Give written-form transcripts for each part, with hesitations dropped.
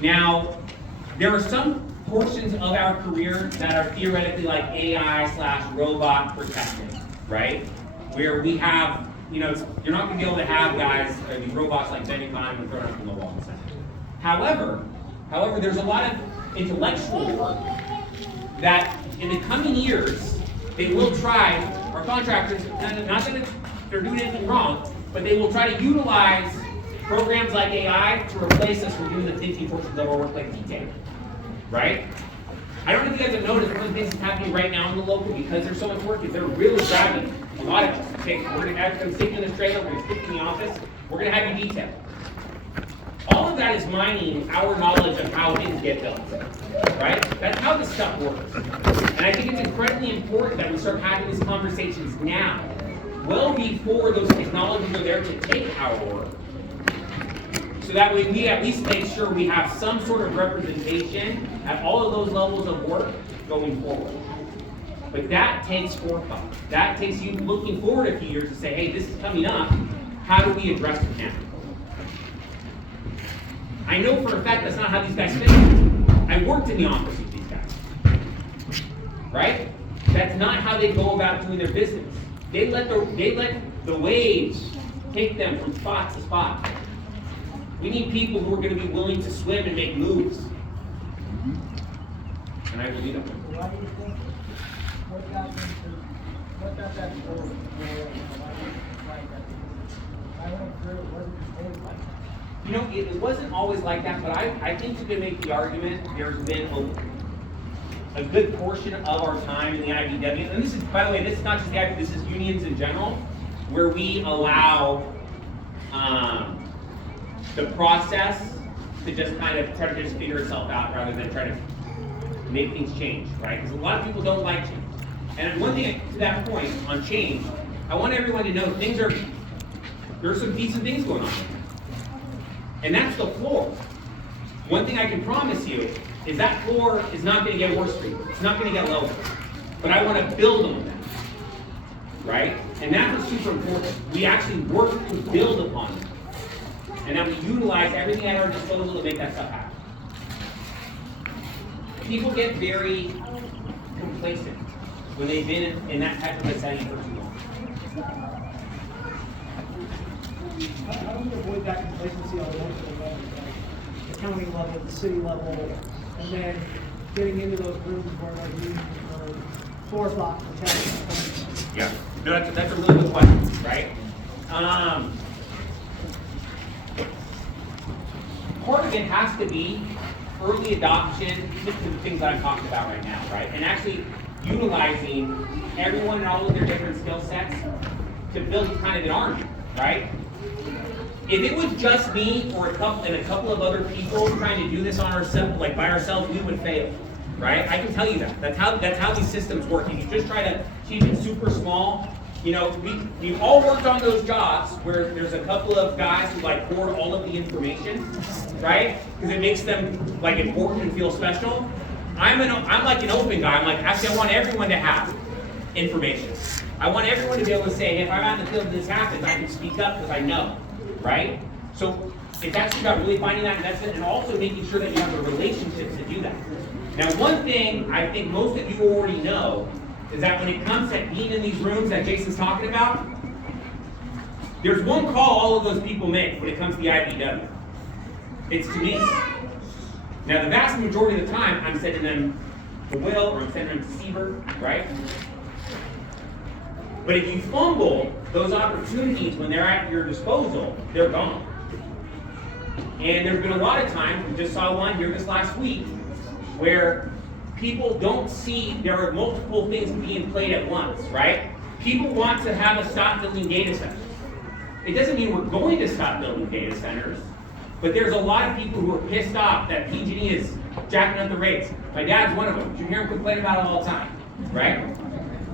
Now, there are some portions of our career that are theoretically like AI/robot protected, right? Where we have, you're not going to be able to have guys, these robots like bending time and throwing up from the wall. However, there's a lot of intellectual work that in the coming years, they will try, our contractors, not that they're doing anything wrong, but they will try to utilize programs like AI to replace us from doing the thinking portions of our work like detail, right? I don't know if you guys have noticed, one of the things that's happening right now in the local, because there's so much work, is they're really grabbing a lot of us. Okay, we're going to have them stick in this trailer, we're going to stick in the office, we're going to have you detail. All of that is mining our knowledge of how things get built, right? That's how this stuff works. And I think it's incredibly important that we start having these conversations now, well before those technologies are there to take our work. So that way we at least make sure we have some sort of representation at all of those levels of work going forward. But that takes forethought. That takes you looking forward a few years to say, hey, this is coming up. How do we address it now? I know for a fact that's not how these guys think. I worked in the office with these guys, right? That's not how they go about doing their business. They let the waves take them from spot to spot. We need people who are going to be willing to swim and make moves. And I believe them. Why do you think, what got that forward? I went through, it wasn't always like that. It wasn't always like that, but I think you can make the argument there's been a good portion of our time in the IBW, and this is, by the way, this is not just the IBW, this is unions in general, where we allow the process to just kind of try to just figure itself out rather than try to make things change, right? Because a lot of people don't like change. And one thing to that point on change, I want everyone to know there's some decent things going on. And that's the floor. One thing I can promise you is that floor is not going to get worse for you. It's not going to get lower. But I want to build on that, right? And that's what's super important. We actually work to build upon it. And then we utilize everything at our disposal to make that stuff happen. People get very complacent when they've been in that type of a setting for too long. How do we avoid that complacency on multiple levels, like the county level, the city level, and then getting into those rooms where like you forethought protection? Yeah, no, that's a really good question, right? Part of it has to be early adoption to the things that I'm talking about right now, right? And actually utilizing everyone and all of their different skill sets to build kind of an army, right? If it was just me or a couple of other people trying to do this on ourselves, like by ourselves, we would fail, right? I can tell you that. That's how these systems work. If you just try to keep it super small, we've all worked on those jobs where there's a couple of guys who like hoard all of the information, right? Because it makes them like important and feel special. I'm like an open guy. I'm like, actually, I want everyone to have information. I want everyone to be able to say, hey, if I'm out in the field and this happens, I can speak up because I know, right? So it's actually about really finding that investment and also making sure that you have the relationships to do that. Now, one thing I think most of you already know is that when it comes to being in these rooms that Jason's talking about, there's one call all of those people make when it comes to the IBW. It's to me. Now, the vast majority of the time, I'm sending them to Will or I'm sending them to Siebert, right? But if you fumble those opportunities when they're at your disposal, they're gone. And there's been a lot of times, we just saw one here this last week, where people don't see there are multiple things being played at once, right? People want to have us stop building data centers. It doesn't mean we're going to stop building data centers, but there's a lot of people who are pissed off that PG&E is jacking up the rates. My dad's one of them. You hear him complain about it all the time, right?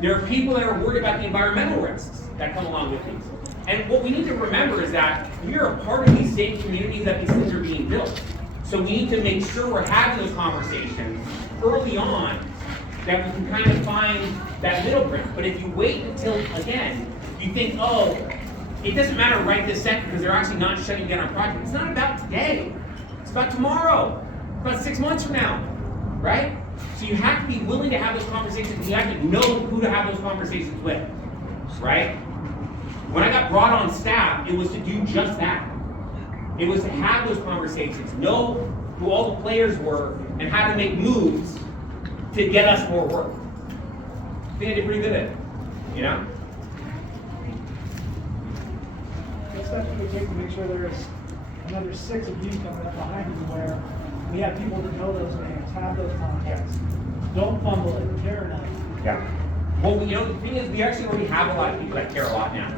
There are people that are worried about the environmental risks that come along with these. And what we need to remember is that we are a part of these same communities that these things are being built. So we need to make sure we're having those conversations early on that we can kind of find that middle ground. But if you wait until, again, you think, oh, it doesn't matter right this second because they're actually not shutting down our project. It's not about today. It's about tomorrow. about 6 months from now, right? So you have to be willing to have those conversations. You have to know who to have those conversations with, right? When I got brought on staff, it was to do just that. It was to have those conversations, know who all the players were, and how to make moves to get us more work. I think I did pretty good at it, you know? What steps do we take to make sure there's another 6 of you coming up behind you where we have people that know those names, have those contacts, don't fumble it, care enough? Yeah. Well, you know, the thing is, we actually already have a lot of people that care a lot now.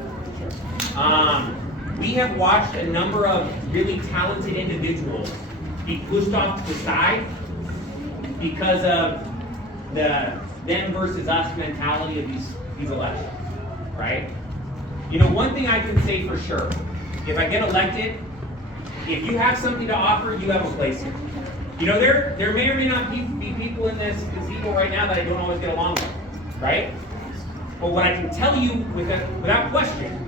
We have watched a number of really talented individuals be pushed off to the side because of the them versus us mentality of these elections, right? You know, one thing I can say for sure, if I get elected, if you have something to offer, you have a place here. You know, there may or may not be people in this gazebo right now that I don't always get along with, right? But what I can tell you without question,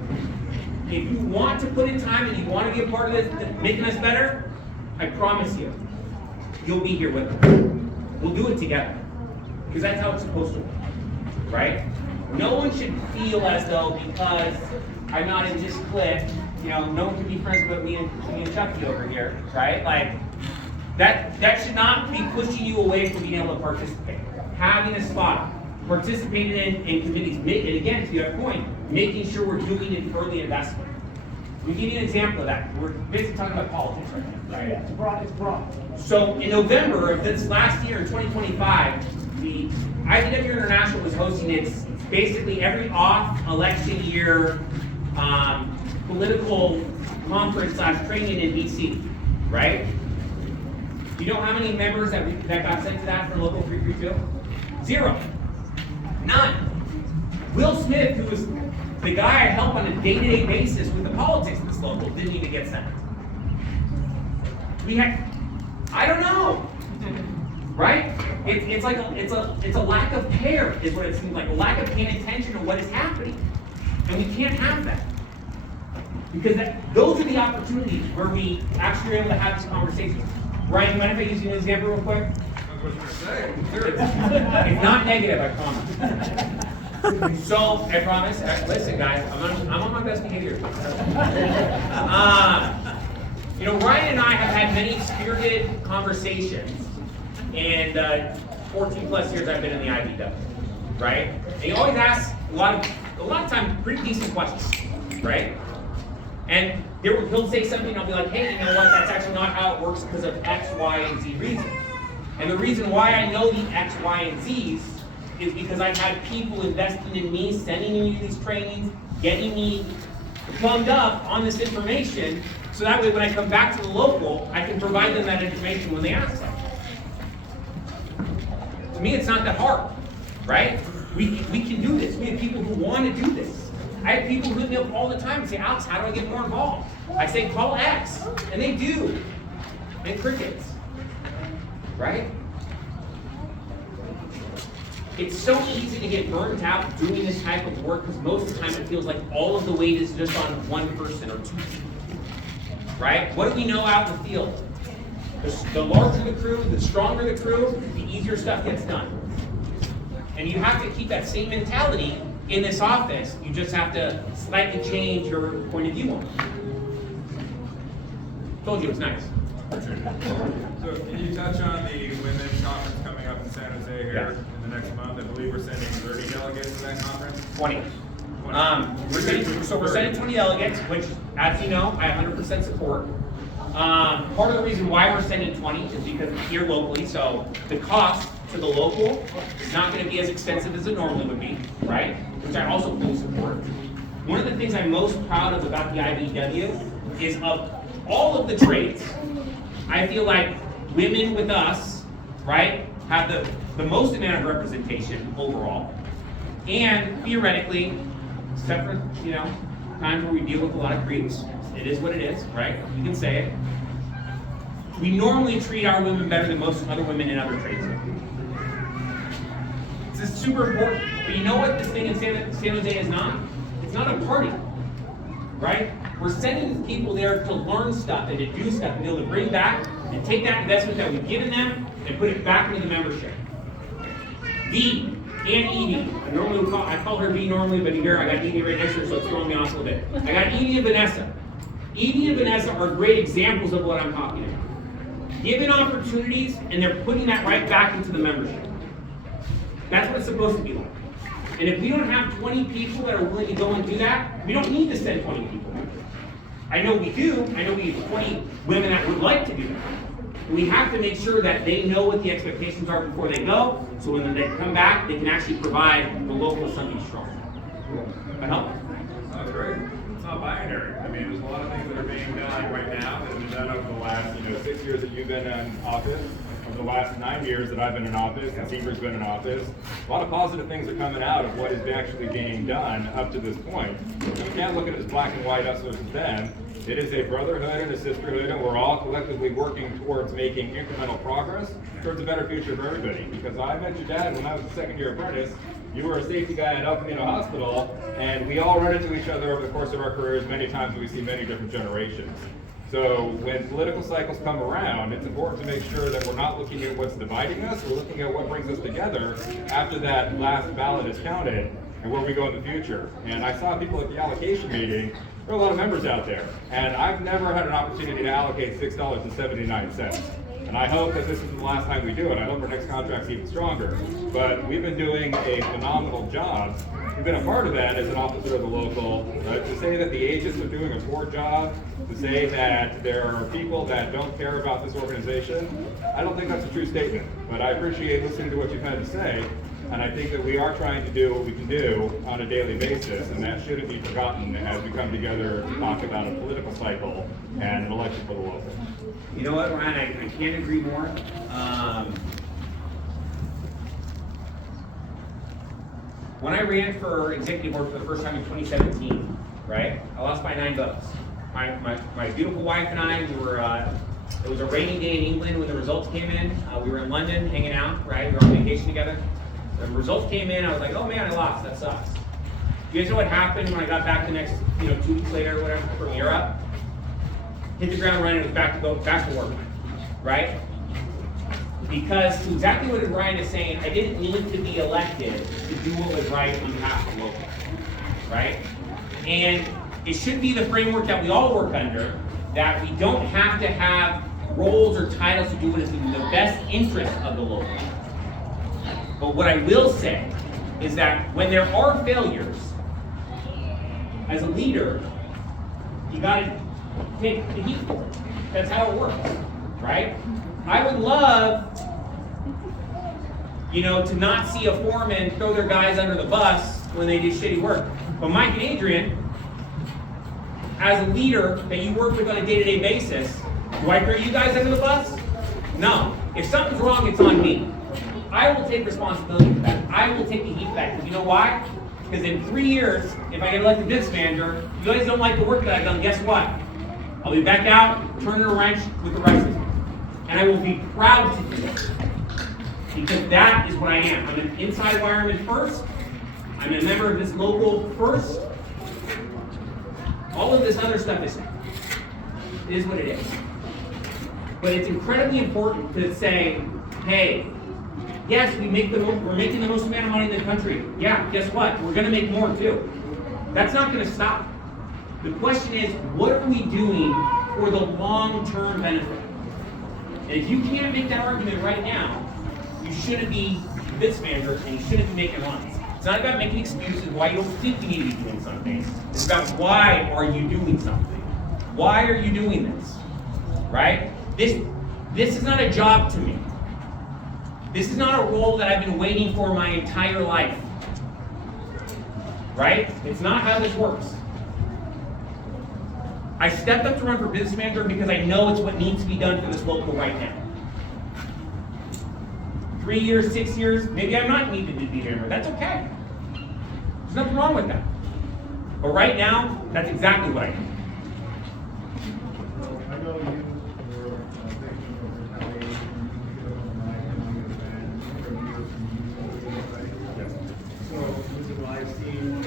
if you want to put in time and you want to be a part of this, making us better, I promise you, you'll be here with us. We'll do it together. Because that's how it's supposed to work, right? No one should feel as though because I'm not in this clique, you know, no one can be friends with me and Chucky over here, right? Like, that should not be pushing you away from being able to participate. Having a spot, participating in committees, and again, to your point, making sure we're doing an early investment. We'll give you an example of that. We're basically talking about politics right now, right? Yeah, it's broad. So in November of this last year, in 2025, the IBW International was hosting its basically every off election year political conference / training in BC, right? Do you know how many members that got sent to that for local 332? 0. None. Will Smith, who was the guy I help on a day-to-day basis with the politics of this local, didn't even get sent. I don't know, right? It's like a lack of care is what it seems like, a lack of paying attention to what is happening, and we can't have that because those are the opportunities where we actually are able to have these conversations. Ryan, you mind if I use you as an example real quick? It's not negative, I promise. So, I promise, listen guys, I'm on my best behavior. You know, Ryan and I have had many spirited conversations, and 14 plus years I've been in the IBW, right? And he always asks a lot of times pretty decent questions, right? And he'll say something and I'll be like, hey, you know what, that's actually not how it works because of X, Y, and Z reason. And the reason why I know the X, Y, and Z's is because I've had people investing in me, sending me to these trainings, getting me plumbed up on this information, so that way when I come back to the local, I can provide them that information when they ask them. To me, it's not that hard, right? We can do this. We have people who want to do this. I have people who hit me up all the time and say, Alex, how do I get more involved? I say, call X, and they do. And crickets, right? It's so easy to get burnt out doing this type of work because most of the time it feels like all of the weight is just on one person or 2 people, right? What do we know out in the field? The larger the crew, the stronger the crew, the easier stuff gets done. And you have to keep that same mentality in this office. You just have to slightly change your point of view on it. Told you it was nice. So can you touch on the women's conference coming up in San Jose here in the next month? I believe we're sending 30 delegates to that conference. 20. We're sending 20 delegates, which, as you know, I 100% support. Part of the reason why we're sending 20 is because it's here locally, so the cost to the local is not going to be as expensive as it normally would be, right? Which I also fully support. One of the things I'm most proud of about the IBW is of all of the trades, I feel like women with us, right, have the most amount of representation overall. And theoretically, except for, you know, times where we deal with a lot of creeps, it is what it is, right? You can say it. We normally treat our women better than most other women in other trades. This is super important. But you know what this thing in San Jose is not? It's not a party, right? We're sending people there to learn stuff and to do stuff and be able to bring back and take that investment that we've given them and put it back into the membership. V, and Edie. I call her V normally, but here I got Edie right next to her, so it's throwing me off a little bit. I got Edie and Vanessa. Edie and Vanessa are great examples of what I'm talking about. Given opportunities, and they're putting that right back into the membership. That's what it's supposed to be like. And if we don't have 20 people that are willing to go and do that, we don't need to send 20 people. I know we do. I know we have 20 women that would like to do that. We have to make sure that they know what the expectations are before they go, so when they come back, they can actually provide the local something strong. That help? That's great. It's not binary. I mean, there's a lot of things that are being done right now that have been done over the last, 6 years that you've been in office, over the last 9 years that I've been in office, and Seaver's been in office. A lot of positive things are coming out of what is actually being done up to this point. And we can't look at it as black and white, us versus them. It is a brotherhood and a sisterhood, and we're all collectively working towards making incremental progress towards a better future for everybody. Because I met your dad when I was a second-year apprentice. You were a safety guy at El Camino Hospital, and we all run into each other over the course of our careers many times, and we see many different generations. So when political cycles come around, it's important to make sure that we're not looking at what's dividing us, we're looking at what brings us together after that last ballot is counted and where we go in the future. And I saw people at the allocation meeting. There are a lot of members out there, and I've never had an opportunity to allocate $6.79. And I hope that this isn't the last time we do it. I hope our next contract's even stronger. But we've been doing a phenomenal job. We've been a part of that as an officer of the local. To say that the agents are doing a poor job, to say that there are people that don't care about this organization, I don't think that's a true statement. But I appreciate listening to what you've had to say. And I think that we are trying to do what we can do on a daily basis, and that shouldn't be forgotten as we come together to talk about a political cycle and an election for the local. You know what, Ryan, I can't agree more. When I ran for executive board for the first time in 2017, right, I lost by 9 votes. My beautiful wife and I, we were, it was a rainy day in England when the results came in. We were in London hanging out, right, we were on vacation together. The results came in, I was like, oh man, I lost, that sucks. You guys know what happened when I got back the next, 2 weeks later or whatever from Europe? Hit the ground running, it was back to work, right? Because to exactly what Ryan is saying, I didn't live to be elected to do what was right on behalf of the local, right? And it should be the framework that we all work under, that we don't have to have roles or titles to do what is in the best interest of the local. But what I will say is that when there are failures, as a leader, you gotta take the heat for it. That's how it works, right? I would love, to not see a foreman throw their guys under the bus when they do shitty work. But Mike and Adrian, as a leader that you work with on a day-to-day basis, do I throw you guys under the bus? No. If something's wrong, it's on me. I will take responsibility for that. I will take the heat back. Because you know why? Because in 3 years, if I get elected business manager, you guys don't like the work that I've done, guess what? I'll be back out, turning a wrench with the right system. And I will be proud to do it. Because that is what I am. I'm an inside wireman first. I'm a member of this local first. All of this other stuff is what it is. But it's incredibly important to say, hey, yes, we're making the most amount of money in the country. Yeah, guess what? We're gonna make more too. That's not gonna stop. The question is, what are we doing for the long-term benefit? And if you can't make that argument right now, you shouldn't be business manager and you shouldn't be making runs. It's not about making excuses why you don't think you need to be doing something. It's about why are you doing something? Why are you doing this? Right? This is not a job to me. This is not a role that I've been waiting for my entire life. Right? It's not how this works. I stepped up to run for business manager because I know it's what needs to be done for this local right now. 3 years, 6 years, maybe I'm not needed to be member. That's okay. There's nothing wrong with that. But right now, that's exactly what I do. I know you were a victim of retaliation. You get on the mic and you get banned from Yes. So, I've seen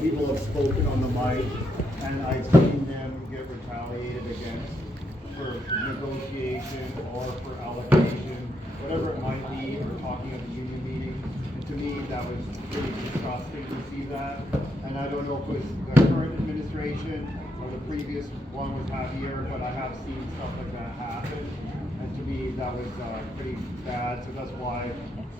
people have spoken on the mic, and I've seen them get retaliated against for negotiation or for allocation, whatever it might be, or talking at the union meeting. And to me, that was really disgusting to see that. And I don't know if it was the current administration or the previous one was Javier, but I have seen stuff like that happen. And to me, that was pretty bad. So that's why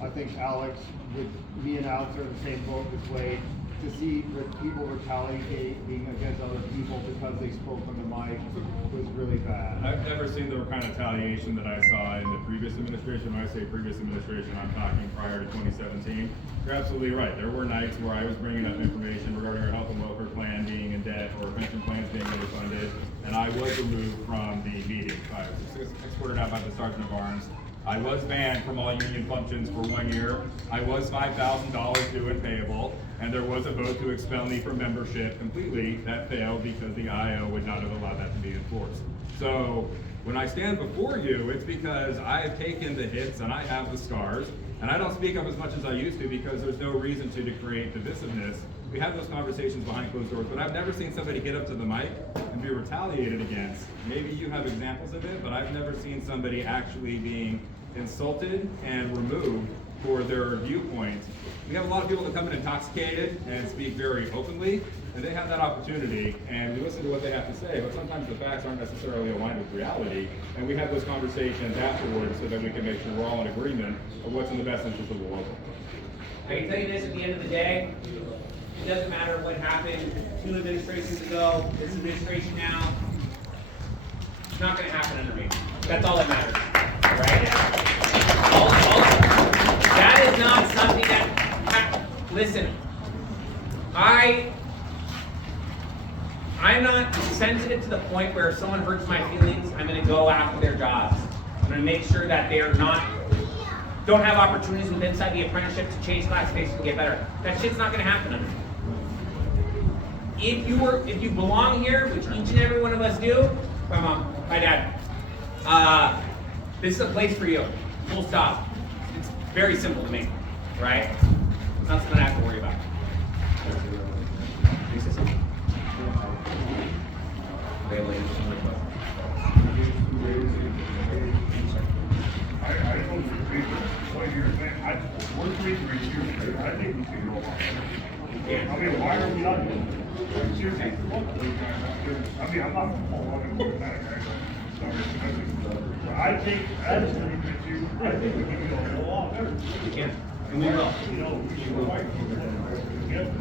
I think Alex, with me and Alex are in the same boat this way, to see the people retaliating against other people because they spoke on the mic was really bad. I've never seen the kind of retaliation that I saw in the previous administration. When I say previous administration, I'm talking prior to 2017. You're absolutely right. There were nights where I was bringing up information regarding our health and welfare plan being in debt or pension plans being underfunded, and I was removed from the meeting. I was escorted out by the Sergeant of Arms. I was banned from all union functions for 1 year. I was $5,000 due and payable, and there was a vote to expel me from membership completely. That failed because the IO would not have allowed that to be enforced. So when I stand before you, it's because I have taken the hits and I have the scars, and I don't speak up as much as I used to because there's no reason to create divisiveness. We have those conversations behind closed doors, but I've never seen somebody get up to the mic and be retaliated against. Maybe you have examples of it, but I've never seen somebody actually being insulted and removed for their viewpoint. We have a lot of people that come in intoxicated and speak very openly, and they have that opportunity, and we listen to what they have to say, but sometimes the facts aren't necessarily aligned with reality, and we have those conversations afterwards so that we can make sure we're all in agreement of what's in the best interest of the local. I can tell you this, at the end of the day, it doesn't matter what happened 2 administrations ago, this administration now, it's not gonna happen under me. That's all that matters, right? That is not something that, listen, I'm not sensitive to the point where if someone hurts my feelings, I'm gonna go after their jobs. I'm gonna make sure that they're don't have opportunities within inside the apprenticeship to change classification and get better. That shit's not gonna happen under me. If you belong here, which each and every one of us do, bye mom, bye dad, this is a place for you, full stop. It's very simple to me, right? It's not something I have to worry about. I totally agree with what you're saying. We're 3 years. I think we should go on. I mean, why are we not doing it? Seriously, I mean, I'm not going to that guy. I think, as a issue, I think we can go a lot better. We can, and we will. You know, we should fight for it. Get the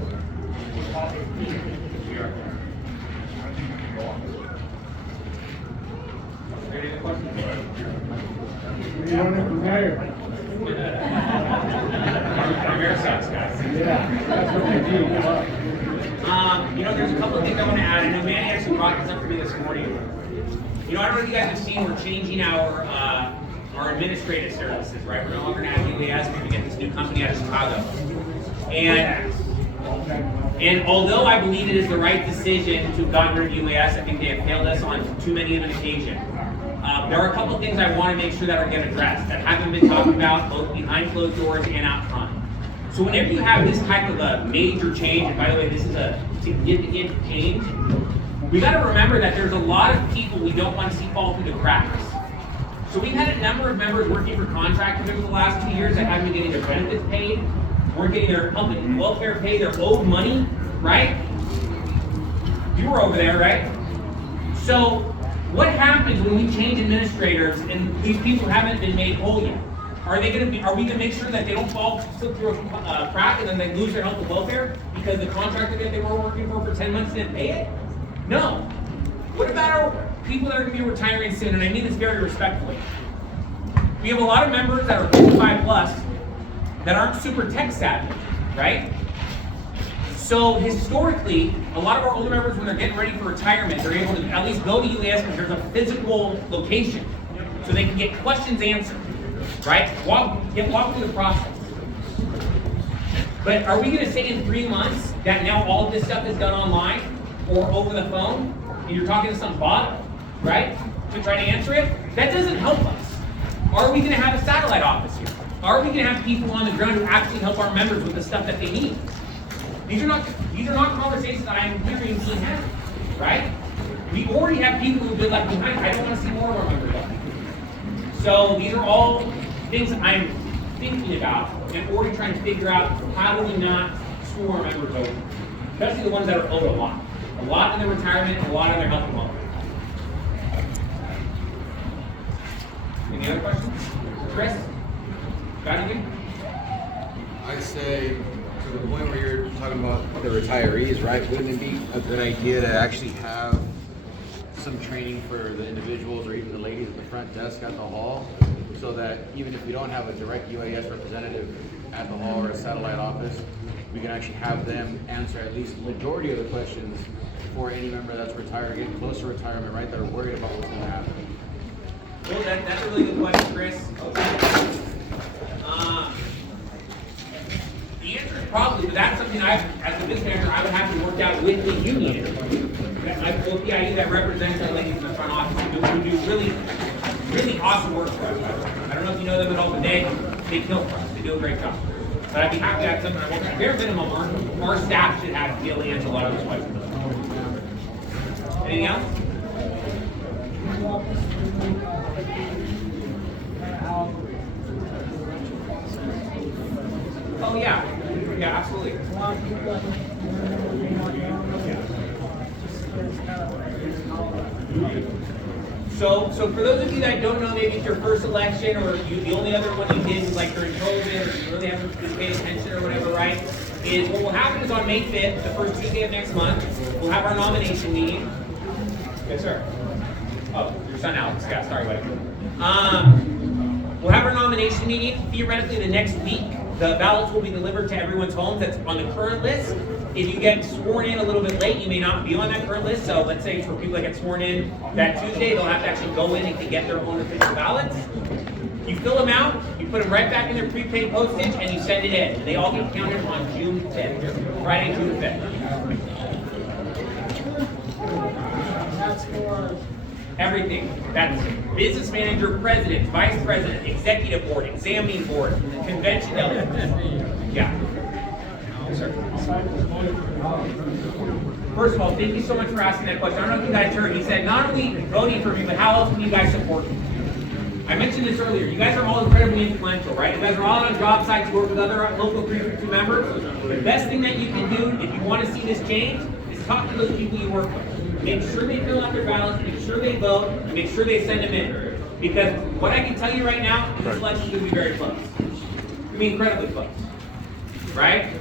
topic. We are. I think we can go on. Any other questions? You're running for mayor. Mayor sucks, guys. Yeah, that's what we do. You know, there's a couple of things I want to add. I know Manny actually brought this up for me this morning. You know, I don't know if you guys have seen, we're changing our administrative services, right? We're no longer going to have UAS, we're going to get this new company out of Chicago. And although I believe it is the right decision to have gotten rid of UAS, I think they have failed us on too many of an occasion. There are a couple of things I want to make sure that are getting addressed that haven't been talked about both behind closed doors and out front. So whenever you have this type of a major change, and by the way, this is a significant change, we got to remember that there's a lot of people we don't want to see fall through the cracks. So we've had a number of members working for contractors over the last 2 years that haven't been getting their benefits paid, weren't getting their health and welfare paid, their owed money, right? You were over there, right? So what happens when we change administrators and these people haven't been made whole yet? Are we going to make sure that they don't slip through a crack and then they lose their health and welfare because the contractor that they were working for 10 months didn't pay it? No. What about our people that are going to be retiring soon? And I mean this very respectfully. We have a lot of members that are 55 plus that aren't super tech savvy, right? So historically, a lot of our older members, when they're getting ready for retirement, they're able to at least go to UAS because there's a physical location, so they can get questions answered, right? Walk through the process. But are we going to say in 3 months that now all of this stuff is done online or over the phone, and you're talking to some bot, right, to try to answer it? That doesn't help us. Are we going to have a satellite office here? Are we going to have people on the ground who actually help our members with the stuff that they need? These are not conversations that I'm hearing being had, right? We already have people who've been left behind. I don't want to see more of our members left behind. So these are all things I'm thinking about and already trying to figure out how do we not screw our members over, especially the ones that are owed a lot. A lot in their retirement, a lot in their health and welfare. Any other questions? Chris? Got anything? I'd say to the point where you're talking about the retirees, right? Wouldn't it be a good idea to actually have some training for the individuals or even the ladies at the front desk at the hall, so that even if we don't have a direct UAS representative at the hall or a satellite office, we can actually have them answer at least the majority of the questions for any member that's retired, getting close to retirement, right? That are worried about what's going to happen. Well, that's a really good question, Chris. The answer is probably, but that's something as a business manager, I would have to work out with the union. My OPIE that represents the ladies in the front office who do really, really awesome work for us. I don't know if you know them at all, but they kill for us. They do a great job. But I'd be happy to have something. At bare minimum, our staff should have to be able to answer a lot of those questions. Anything else? Oh yeah, yeah, absolutely. So for those of you that don't know, maybe it's your first election, or the only other one you did was like during COVID, or you really haven't paid attention or whatever, right? Is what will happen is on May 5th, the first Tuesday of next month, we'll have our nomination meeting. Yes, sir. Oh, your son Alex. Yeah, sorry, buddy. We'll have our nomination meeting. Theoretically, the next week, the ballots will be delivered to everyone's homes that's on the current list. If you get sworn in a little bit late, you may not be on that current list. So let's say for people that get sworn in that Tuesday, they'll have to actually go in and get their own official ballots. You fill them out, you put them right back in their prepaid postage, and you send it in. And they all get counted on June 5th, Friday, June 5th. That's for Everything. That's business manager, president, vice president, executive board, examining board, convention delegate. Yeah. Yes, sir. First of all, thank you so much for asking that question. I don't know if you guys heard. He said not only voting for me, but how else can you guys support me? I mentioned this earlier. You guys are all incredibly influential, right? You guys are all on job sites, work with other local 332 members. The best thing that you can do if you want to see this change is talk to those people you work with. Make sure they fill out their ballots, make sure they vote, and make sure they send them in. Because what I can tell you right now, this election is going to be very close. It's going to be incredibly close. Right?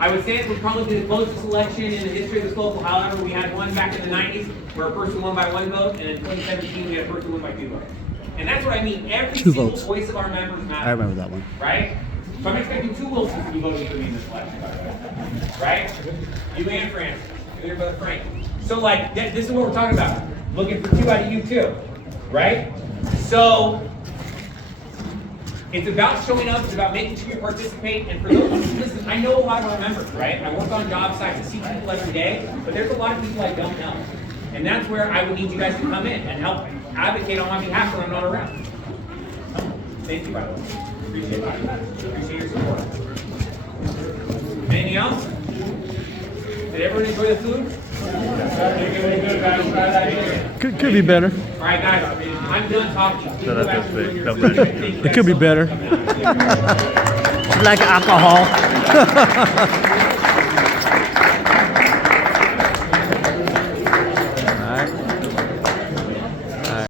I would say it would probably be the closest election in the history of this local. However, we had one back in the 90s where a person won by 1 vote, and in 2017 we had a person won by 2 votes. And that's what I mean. Every single voice of our members matters. I remember that one. Right? So I'm expecting 2 Wilsons to be voting for me in this election. Right? You and Francis. You're brother Frank. So like, this is what we're talking about. Looking for 2 out of you too. Right? So it's about showing up, it's about making sure you participate, and for those of you, listen, I know a lot of our members, right? I work on job sites, I see people every day, but there's a lot of people I don't know. And that's where I would need you guys to come in and help advocate on my behalf when I'm not around. Thank you, by the way. Appreciate it. Appreciate your support. Anything else? Did everyone enjoy the food? Could be better. All right, guys, I'm done talking. It could be better. Like alcohol.